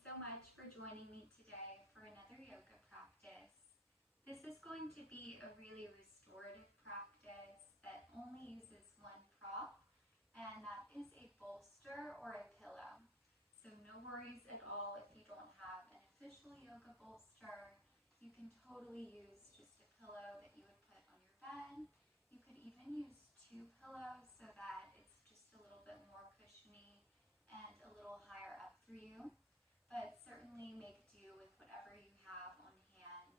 so much for joining me today for another yoga practice. This is going to be a really restorative practice that only uses one prop, and that is a bolster or a pillow. So no worries at all if you don't have an official yoga bolster. You can totally use just a pillow that you would put on your bed. You could even use two pillows so that it's just a little bit more cushiony and a little higher up for you. But certainly make do with whatever you have on hand.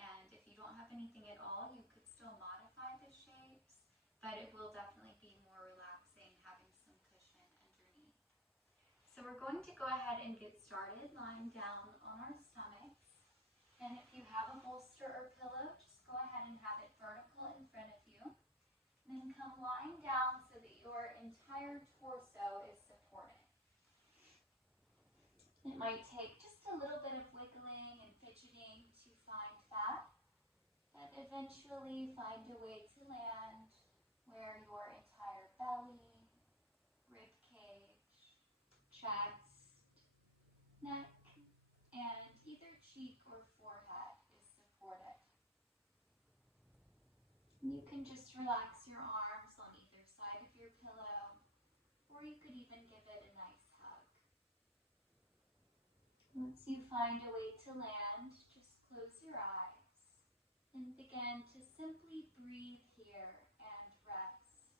And if you don't have anything at all, you could still modify the shapes, but it will definitely be more relaxing having some cushion underneath. So we're going to go ahead and get started lying down on our stomachs. And if you have a bolster or pillow, just go ahead and have it vertical in front of you. And then come lying down so that your entire torso is supported. It might take just a little bit of wiggling and fidgeting to find that, but eventually find a way to land where your entire belly, rib cage, chest, neck, and either cheek or forehead is supported. And you can just relax your arms on either side of your pillow, or you could even give it a nice hug. Once you find a way to land, just close your eyes and begin to simply breathe here and rest.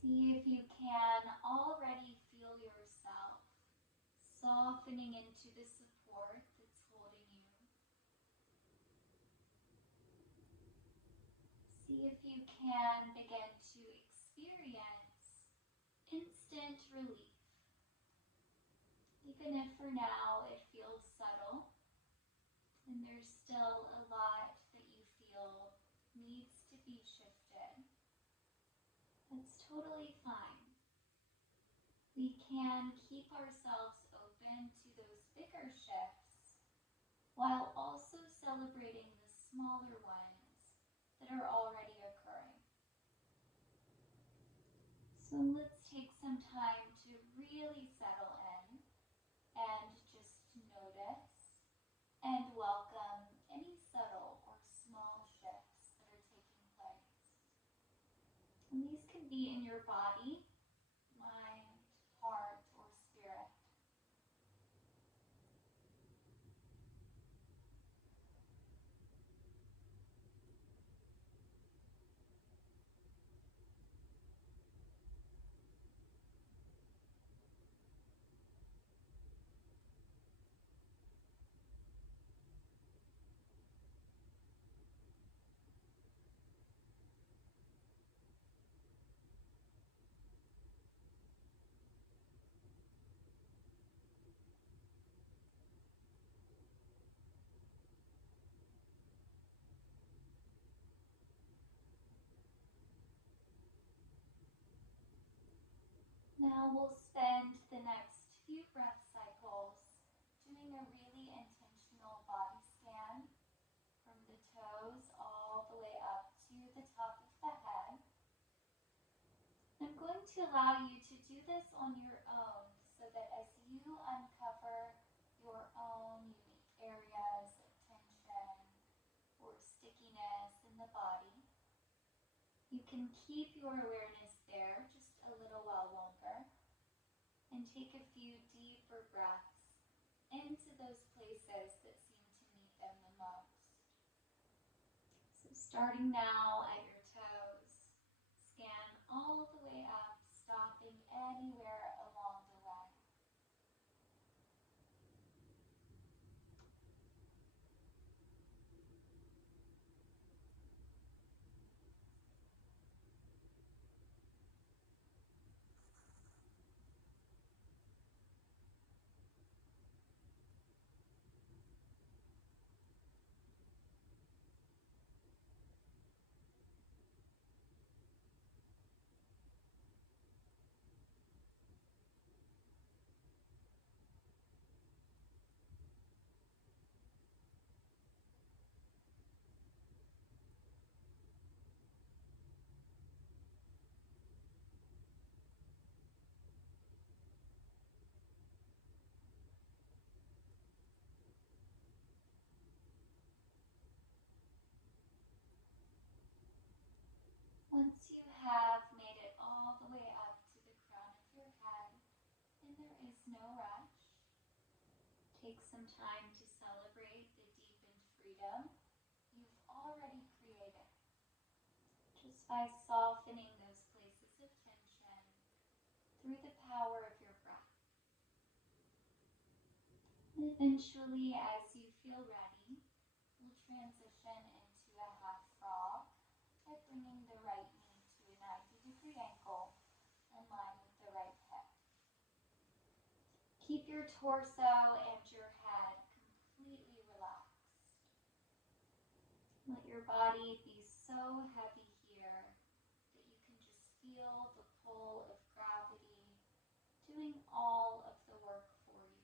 See if you can already feel yourself softening into the support that's holding you. See if you can begin to experience instant relief. Even if for now it feels subtle and there's still a lot that you feel needs to be shifted, that's totally fine. We can keep ourselves open to those bigger shifts while also celebrating the smaller ones that are already occurring. So let's take some time to really settle in and just notice and welcome any subtle or small shifts that are taking place. And these can be in your body, mind, heart, or spirit. Now we'll spend the next few breath cycles doing a really intentional body scan from the toes all the way up to the top of the head. I'm going to allow you to do this on your own so that as you uncover your own unique areas of tension or stickiness in the body, you can keep your awareness there just a little while longer and take a few deeper breaths into those places that seem to need them the most. So starting now at your toes, scan all the way up, stopping anywhere along the way. no rush. Take some time to celebrate the deepened freedom you've already created just by softening those places of tension through the power of your breath. And eventually, as you feel ready, we'll transition into a half frog by bringing the right knee to a 90-degree angle in line with the right hip. Keep your torso and your head completely relaxed. Let your body be so heavy here that you can just feel the pull of gravity doing all of the work for you.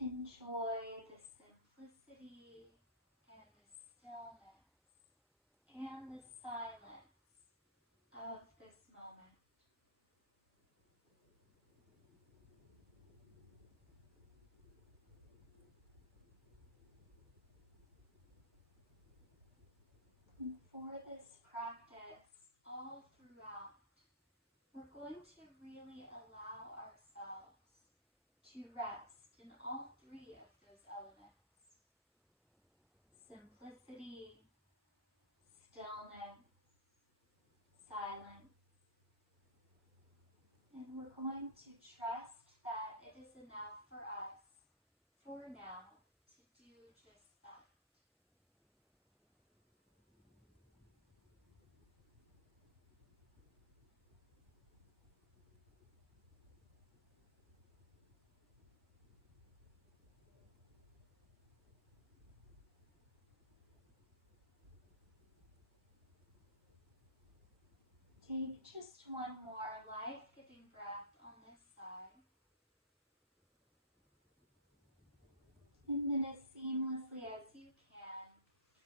Enjoy the simplicity and the stillness and the silence of this moment. And for this practice, all throughout, we're going to really allow ourselves to rest in all three of those elements: simplicity, stillness, silence. And we're going to trust that it is enough for us, for now, to do just that. Take just one more life-giving breath on this side. And then as seamlessly as you can,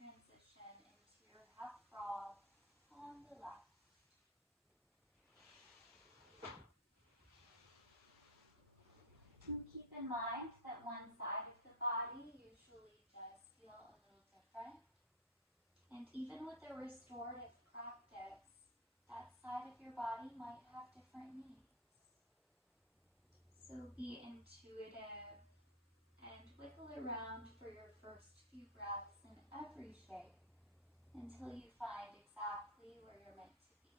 transition into your half frog on the left. And keep in mind that one side of the body usually does feel a little different. And even with a restorative practice, that side of your body might have different needs. So be intuitive and wiggle around for your first few breaths in every shape until you find exactly where you're meant to be.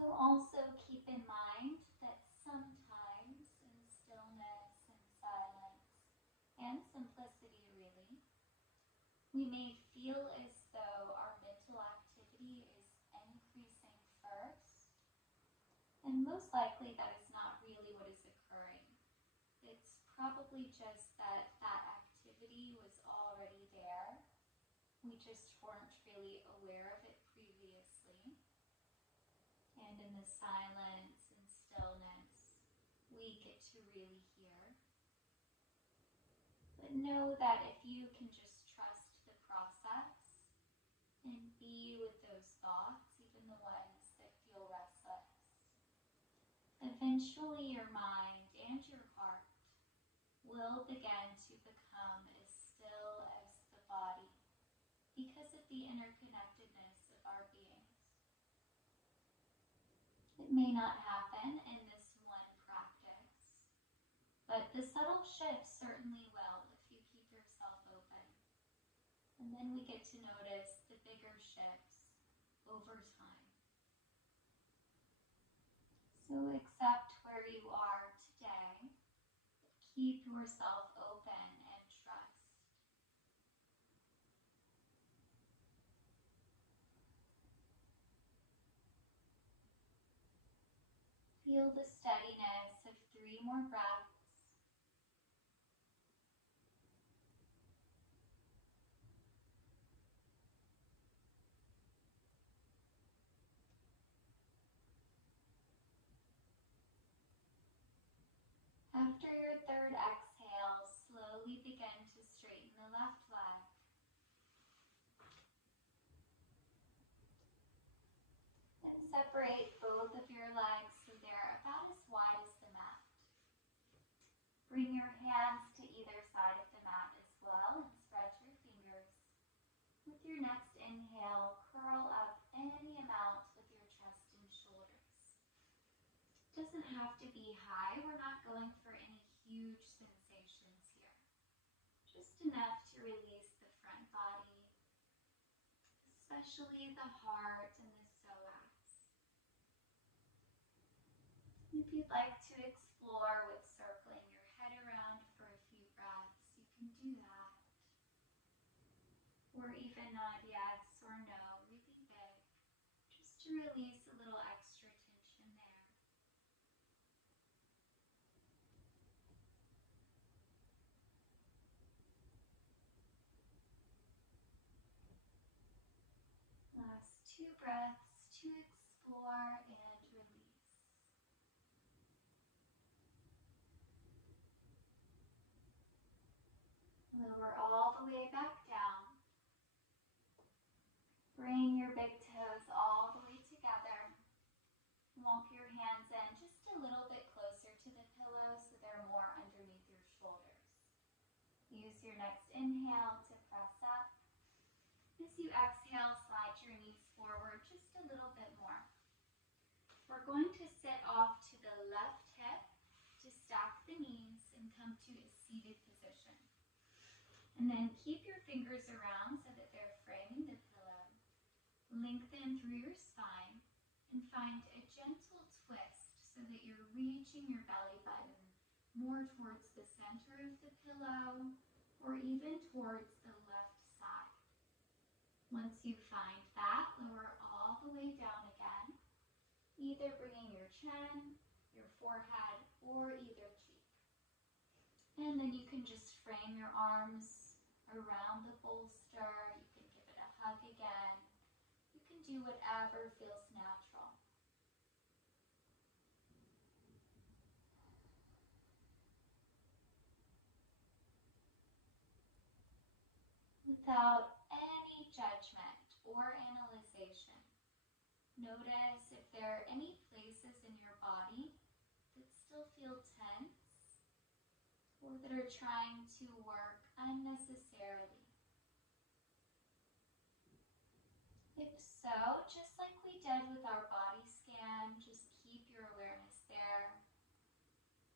So also keep in mind that sometimes in stillness and silence and simplicity really, we may feel as though our mental activity is increasing first, and most likely that is not really what is occurring. It's probably just that that activity was already there. We just weren't really aware of it previously. And in the silence and stillness, we get to really hear. But know that if you can just trust the process and be with those thoughts, even the ones that feel restless, eventually your mind and your heart will begin to become as still as the body because of the interconnectedness of our beings. It may not happen in this one practice, but the subtle shifts certainly will if you keep yourself open. And then we get to notice the bigger shifts over time. So accept where you are today. Keep yourself open and trust. Feel the steadiness of 3 more breaths. After your 3rd exhale, slowly begin to straighten the left leg. And separate both of your legs so they're about as wide as the mat. Bring your hands to either side of the mat as well and spread your fingers. With your next inhale, curl up any amount with your chest and shoulders. Doesn't have to be high. We're not going for any huge sensations here. Just enough to release the front body, especially the heart and the psoas. If you'd like to explore with circling your head around for a few breaths, you can do that. Or even nod yes or no, really big, just to release a little extra tension there. Last 2 breaths to explore and release. Lower all the way back down. Bring your big toes all the way together. Walk your hands in just a little bit closer to the pillow so they're more underneath your shoulders. Use your next inhale to press up. As you exhale, slide your knees forward just a little bit more. We're going to sit off to the left hip to stack the knees and come to a seated position. And then keep your fingers around so that they're framing the pillow. Lengthen through your spine and find a gentle twist so that you're reaching your belly button more towards the center of the pillow or even towards the left side. Once you find that, lower all the way down again, either bringing your chin, your forehead, or either cheek. And then you can just frame your arms around the bolster. You can give it a hug again. You can do whatever feels natural. Without any judgment or analyzation, notice if there are any places in your body that still feel tense or that are trying to work unnecessarily. If so, just like we did with our body scan, just keep your awareness there.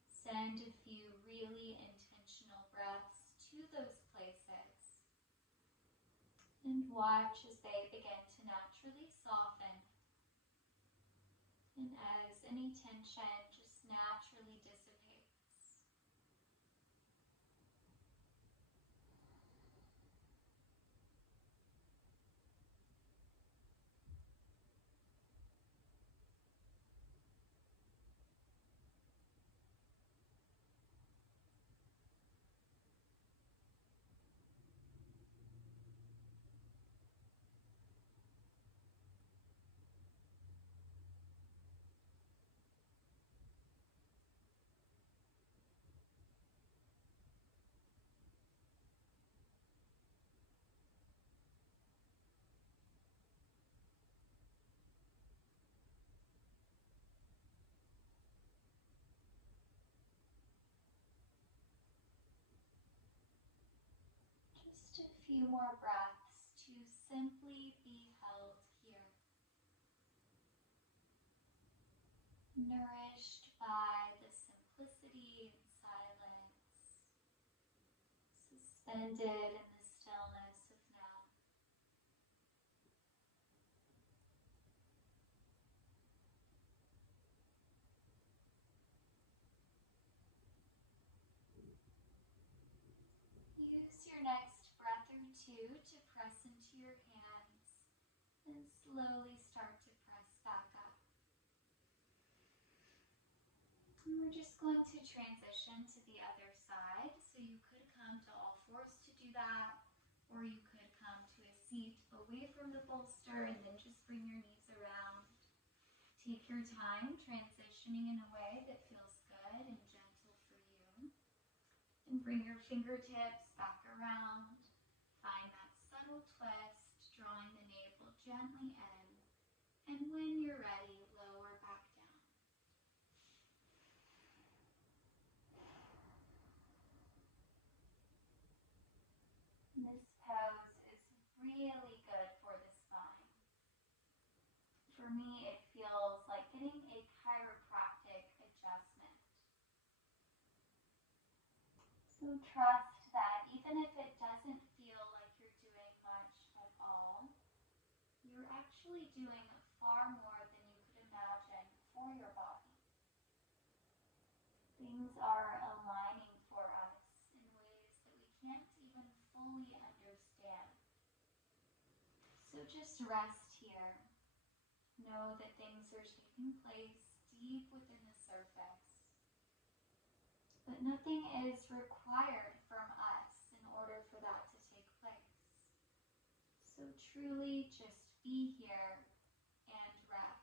Send a few really intentional breaths to those places. And watch as they begin to naturally soften. And as any tension just naturally dissipates. Just a few more breaths to simply be held here. Nourished by the simplicity and silence, suspended in the stillness of now. Use your next breath or two to press into your hands and slowly start to press back up. And we're just going to transition to the other side. So you could come to all fours to do that, or you could come to a seat away from the bolster and then just bring your knees around. Take your time transitioning in a way that feels good and gentle for you. And bring your fingertips back around. Find that subtle twist, drawing the navel gently in. And when you're ready, lower back down. This pose is really good for the spine. For me, it feels like getting a chiropractic adjustment. So trust that even if it doesn't feel like you're doing much at all, you're actually doing far more than you could imagine for your body. Things are aligning for us in ways that we can't even fully understand. So just rest here. Know that things are taking place deep within the surface. But nothing is required from us in order for that to take place. So truly just be here and rest.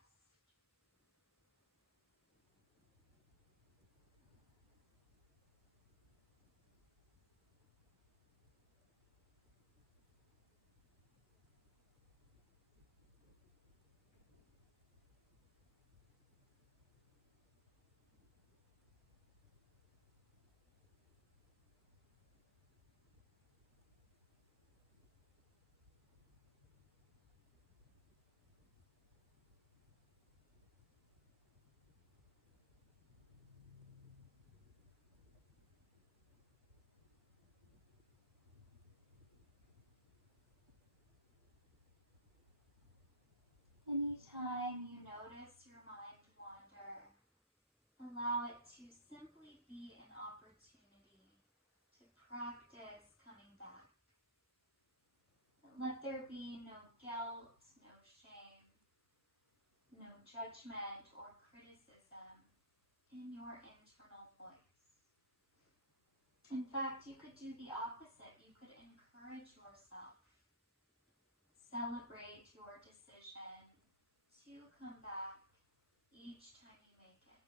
Anytime you notice your mind wander, allow it to simply be an opportunity to practice coming back. Let there be no guilt, no shame, no judgment or criticism in your internal voice. In fact, you could do the opposite. You could encourage yourself. Celebrate your decision to come back each time you make it.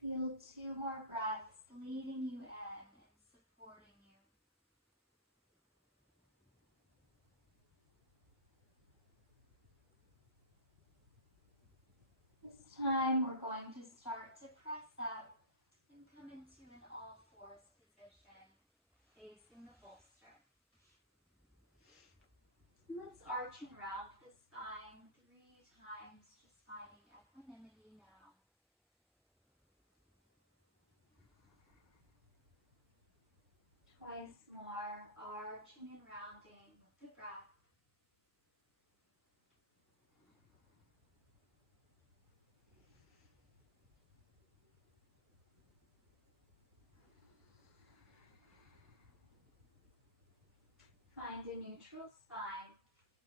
Feel 2 more breaths leading you in and supporting you. This time we're going to start to press up and come into an all fours position facing the bolster. And let's arch and round the spine 3 times, just finding equanimity now. Twice more, arching and rounding with the breath. Find a neutral spine,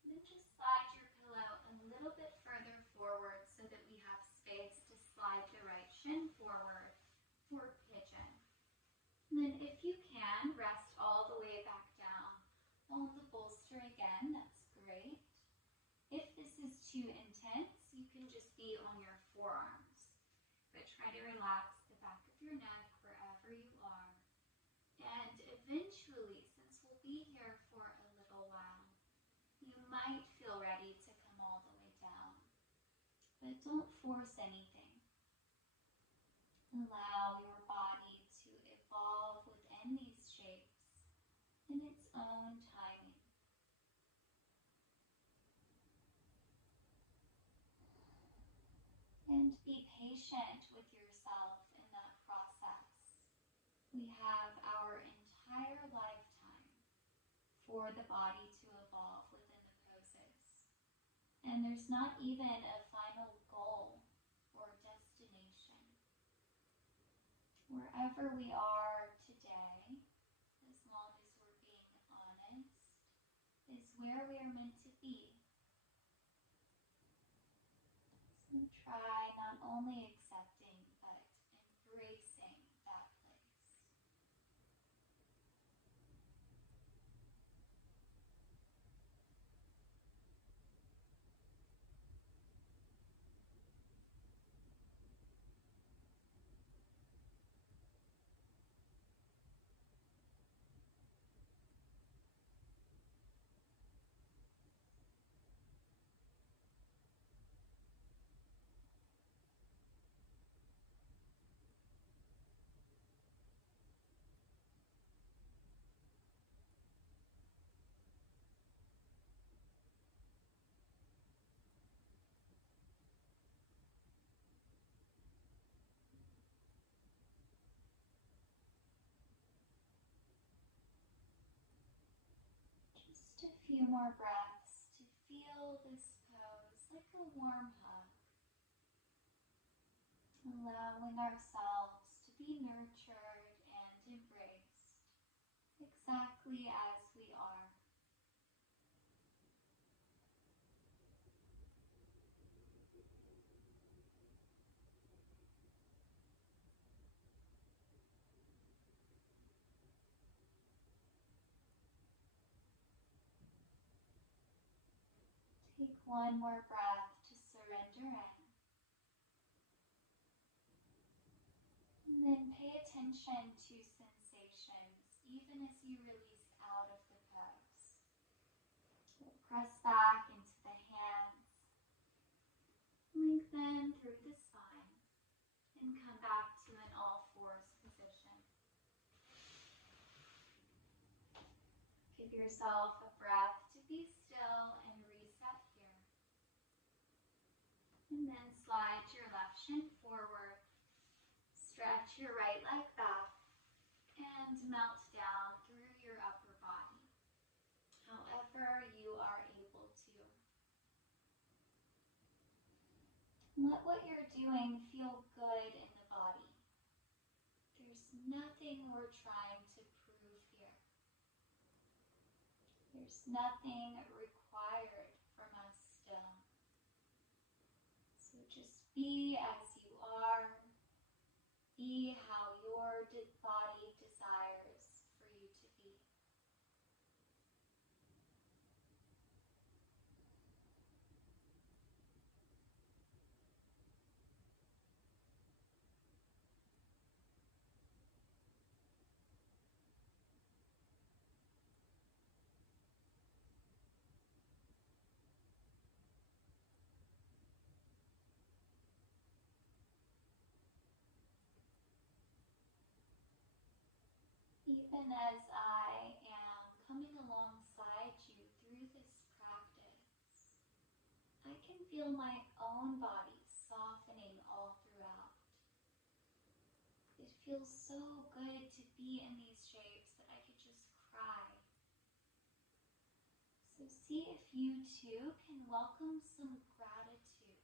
and then just slide your pillow a little bit further forward so that we have space to slide the right shin forward for pigeon. And then if you can, rest all the way back down on the bolster again. That's great. If this is too intense, you can just be on your forearms, but try to relax the back of your neck wherever you are. And eventually, since we'll be here for a little while, you might feel ready to come all the way down, but don't force anything. Allow your body to evolve within these shapes in its own timing. And be patient with yourself in that process. We have our entire lifetime for the body to evolve within the poses. And there's not even a final goal or destination. Wherever we are today, as long as we're being honest, is where we are meant to be. So try not only accepting, but embracing that place. Just a few more breaths to feel this pose like a warm hug. Allowing ourselves to be nurtured and embraced exactly as we are. Take one more breath to surrender in. And then pay attention to sensations even as you release out of the pose. We'll press back into the hands, lengthen through the spine, and come back to an all-fours position. Give yourself a breath to be still and reset here. And then slide your left shin forward, stretch your right leg back, and melt down through your upper body, however you are able to. Let what you're doing feel good in the body. There's nothing we're trying to prove here. There's nothing required from us still. So just be as you are. Be how your body desires for you to be. Even as I am coming alongside you through this practice, I can feel my own body softening all throughout. It feels so good to be in these shapes that I could just cry. So see if you too can welcome some gratitude.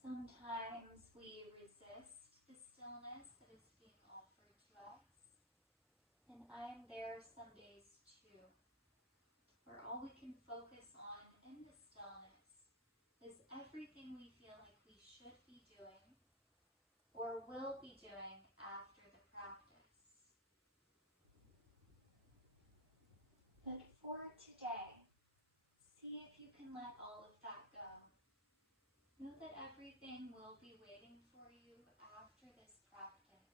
Sometimes we resist the stillness that is being offered to us. And I am there some days too, where all we can focus on in the stillness is everything we feel like we should be doing or will be doing after the practice. But for today, see if you can let all of that go. Know that everything will be waiting for you after this practice.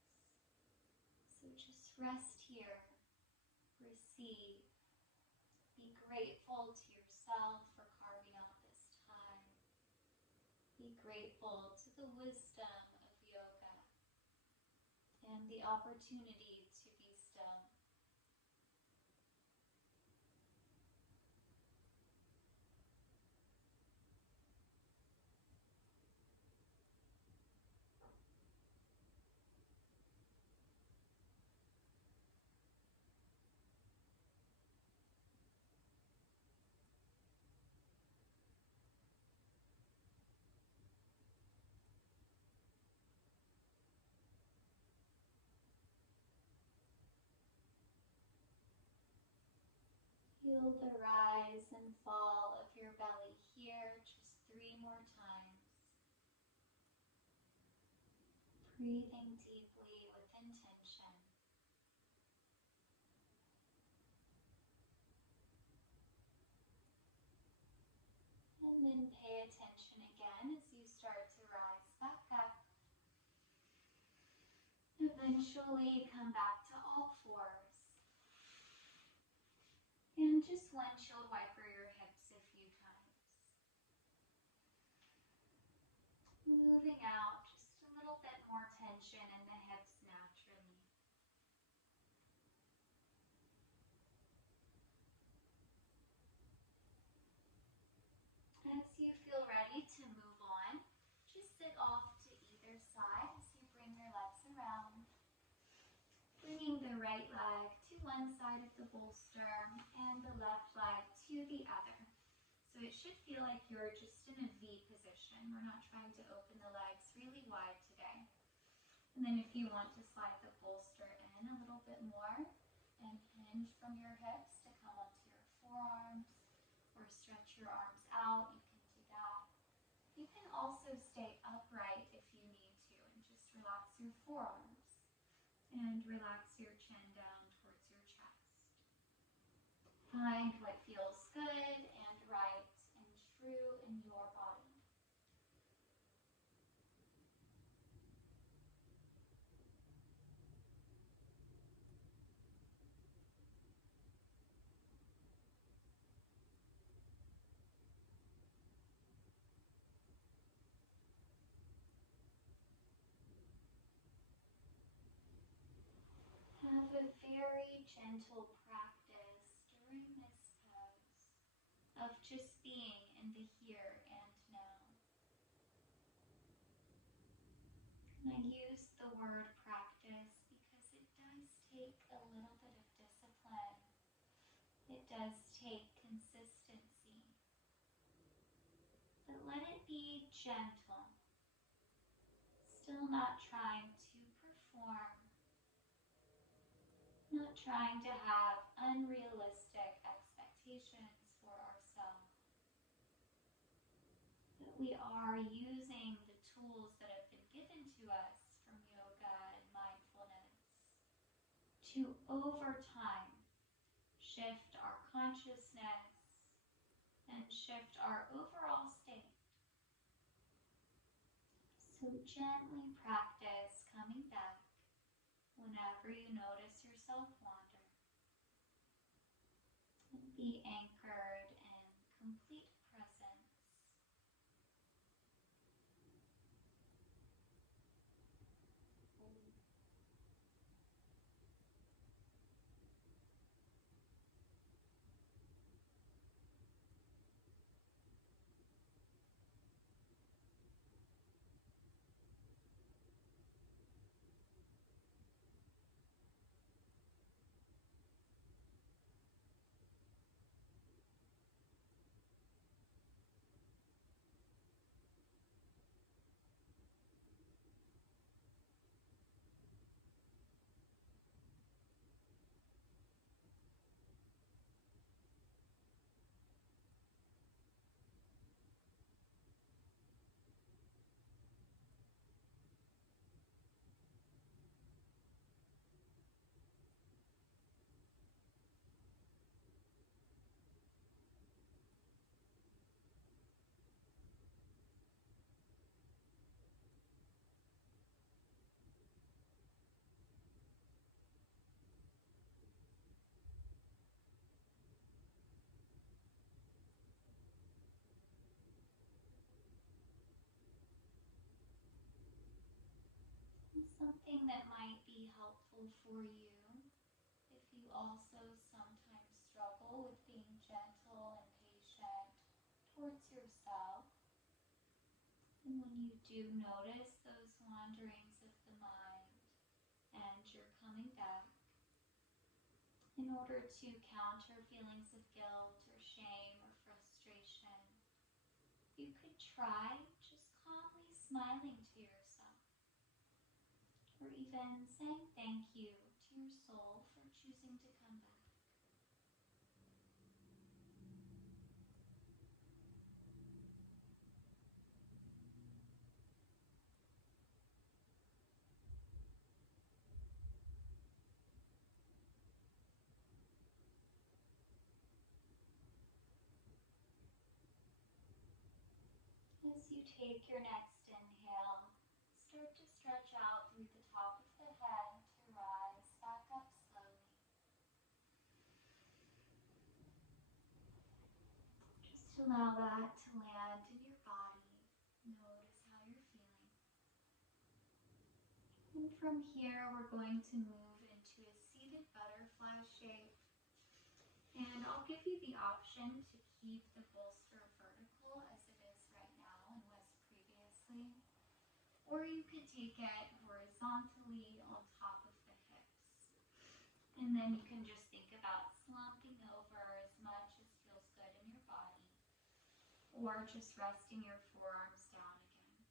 So just rest here, receive, be grateful to yourself for carving out this time. Be grateful to the wisdom of yoga and the opportunity to be still. Feel the rise and fall of your belly here, just 3 more times. Breathing deeply with intention. And then pay attention again as you start to rise back up. Eventually come back to all fours. And just windshield wiper your hips a few times. Moving out just a little bit more tension in the hips naturally. As you feel ready to move on, just sit off to either side as you bring your legs around. Bringing the right leg to one side of the bolster and the left leg to the other. So it should feel like you're just in a V position. We're not trying to open the legs really wide today. And then if you want to slide the bolster in a little bit more and hinge from your hips to come onto your forearms or stretch your arms out, you can do that. You can also stay upright if you need to and just relax your forearms and relax your chin down towards your chest. Find what feels good and right and true in your body. Have a very gentle practice during this pose of just being in the here and now. And I use the word practice because it does take a little bit of discipline. It does take consistency. But let it be gentle. Still not trying to perform. Not trying to have unrealistic expectations for ourselves. But we are using the tools that have been given to us from yoga and mindfulness to, over time, shift our consciousness and shift our overall state. So gently practice coming back whenever you notice yourself wander. And be anchored in complete presence. Something that might be helpful for you if you also sometimes struggle with being gentle and patient towards yourself. And when you do notice those wanderings of the mind and you're coming back, in order to counter feelings of guilt or shame or frustration, you could try just calmly smiling to yourself, or even saying thank you to your soul for choosing to come back. As you take your next inhale, start to stretch out through the top of the head to rise back up slowly. Just allow that to land in your body. Notice how you're feeling. And from here, we're going to move into a seated butterfly shape. And I'll give you the option to keep the bolster vertical as it is right now and was previously, or you could take it horizontally on top of the hips. And then you can just think about slumping over as much as feels good in your body, or just resting your forearms down again.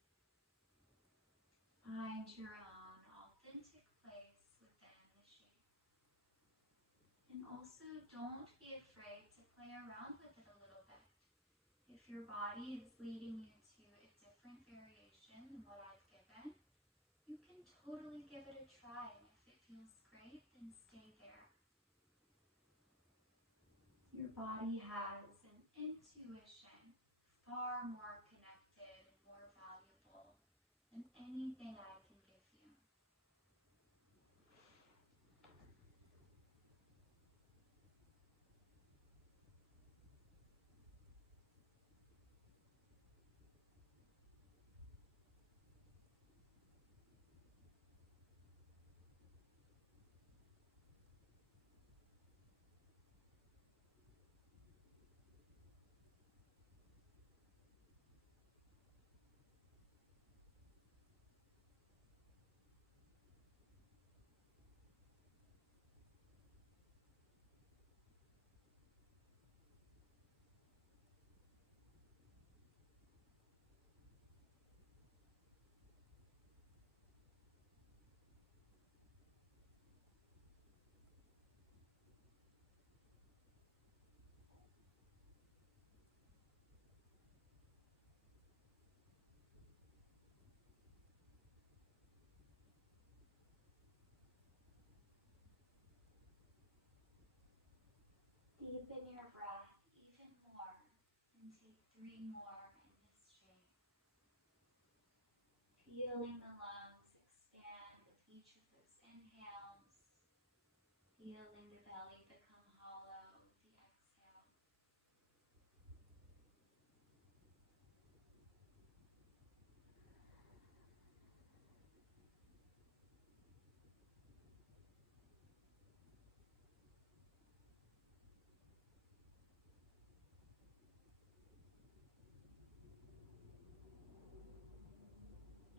Find your own authentic place within the shape. And also, don't be afraid to play around with it a little bit. If your body is leading you to a different variation than what I've given, you can totally give it a try, and if it feels great, then stay there. Your body has an intuition far more connected and more valuable than anything I can give you. Deepen your breath even more and take 3 more in this shape. Feeling the lungs expand with each of those inhales. Feeling the belly become hollow with the exhale.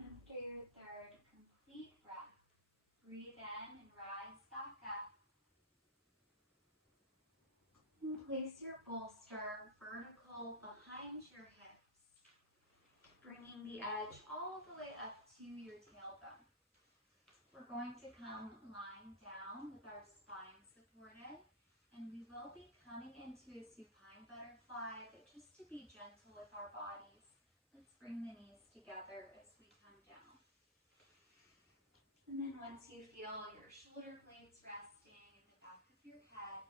After your third complete breath, breathe in and rise back up. And place your bolster vertical behind your hips, bringing the edge all the way up to your tailbone. We're going to come lying down with our spine supported, and we will be coming into a supine butterfly, but just to be gentle with our bodies, let's bring the knees together as we come down. And then once you feel your shoulder blades resting in the back of your head,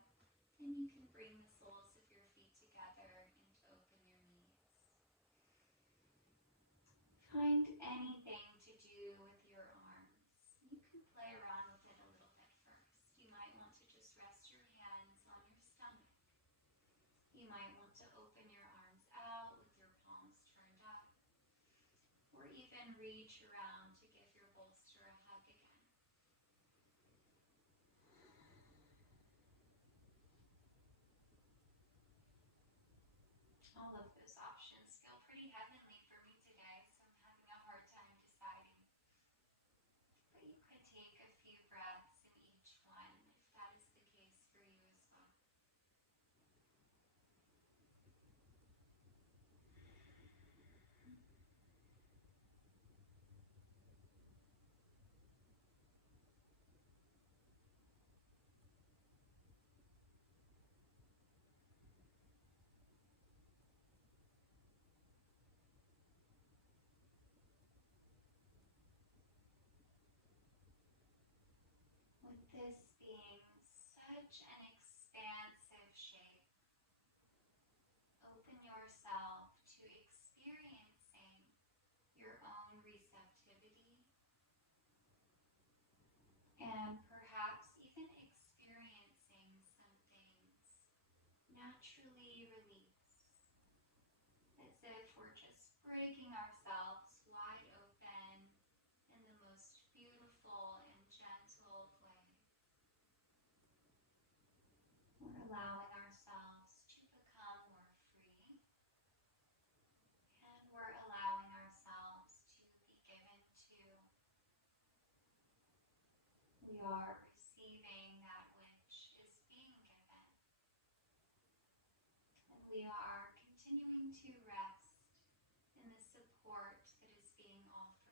then you can bring the soles of your feet together and open your knees. Find anything to do with your arms. You can play around with it a little bit first. You might want to just rest your hands on your stomach. You might want to open your arms out with your palms turned up, or even reach around to give your bolster a hug again. All of those options feel pretty heavenly for me today, so I'm having a hard time deciding. But you could take a few breaths in each one if that is the case for you as well. if we're just breaking ourselves wide open in the most beautiful and gentle way. We're allowing ourselves to become more free, and we're allowing ourselves to be given to. We are receiving that which is being given, and we are continuing to rest in the support that is being offered.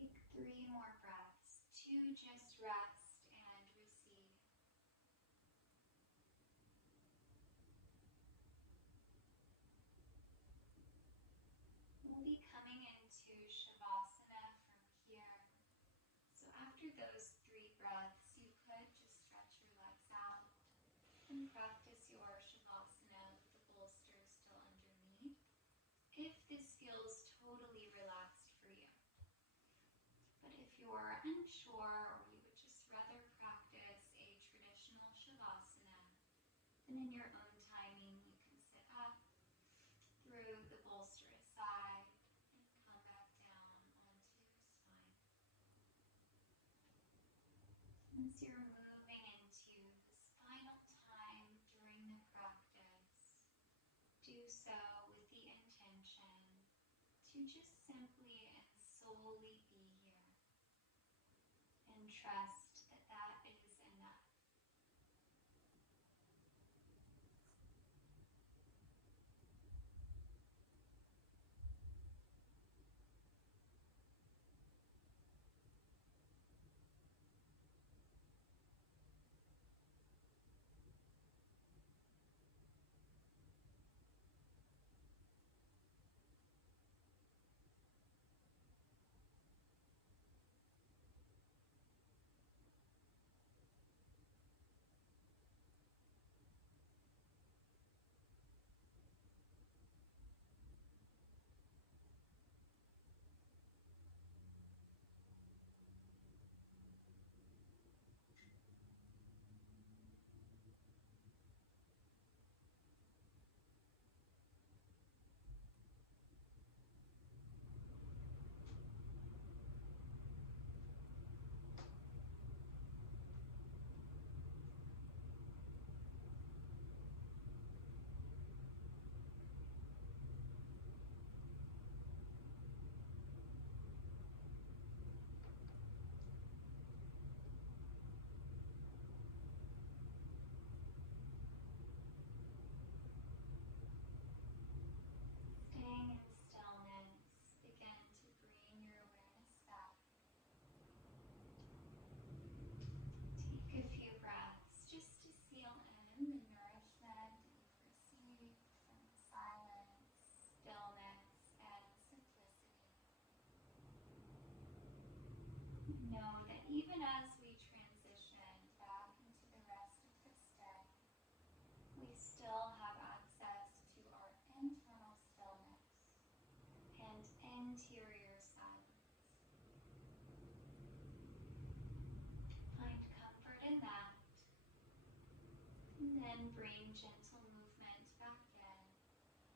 Take 3 more breaths to just rest and receive. We'll be coming into Shavasana from here. So after those 3 breaths, you could just stretch your legs out and practice your Shavasana with the bolster still underneath, if this feels totally relaxed for you. But if you're unsure, or you would just rather practice a traditional Shavasana, then in your own timing you can sit up, through the bolster aside, and come back down onto your spine. As you're moving into the spinal time during the practice, do so with the intention to just simply and solely be here, and trust that that is enough. Staying in stillness, begin to bring your awareness back. Take a few breaths just to seal in the nourishment that you've received from the silence, stillness, and simplicity. Know that even as we transition back into the rest of this day, we still have access to our internal stillness and interior silence. Find comfort in that, and then bring gentle movement back in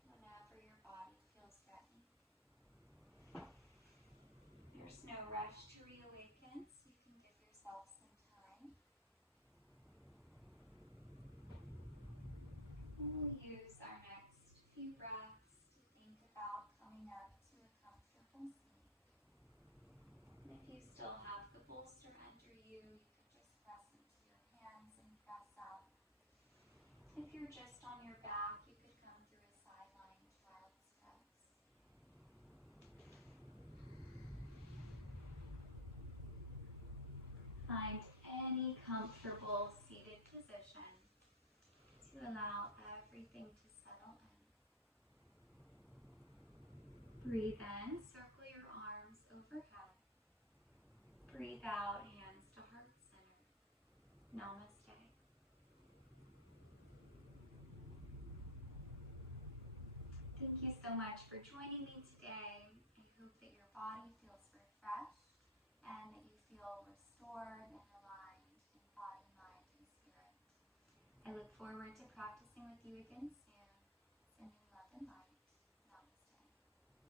whenever your body feels ready. There's no rush to reawaken, so you can give yourself some time. We'll use our next few breaths to think about coming up to a comfortable seat. And if you still have the bolster under you, you could just press into your hands and press up. If you're just on your back, you could come through a sideline child's pose. Find any comfortable seated position to allow everything to settle in. Breathe in, circle your arms overhead. Breathe out, hands Namaste. Thank you so much for joining me today. I hope that your body feels refreshed and that you feel restored and aligned in body, mind, and spirit. I look forward to practicing with you again soon.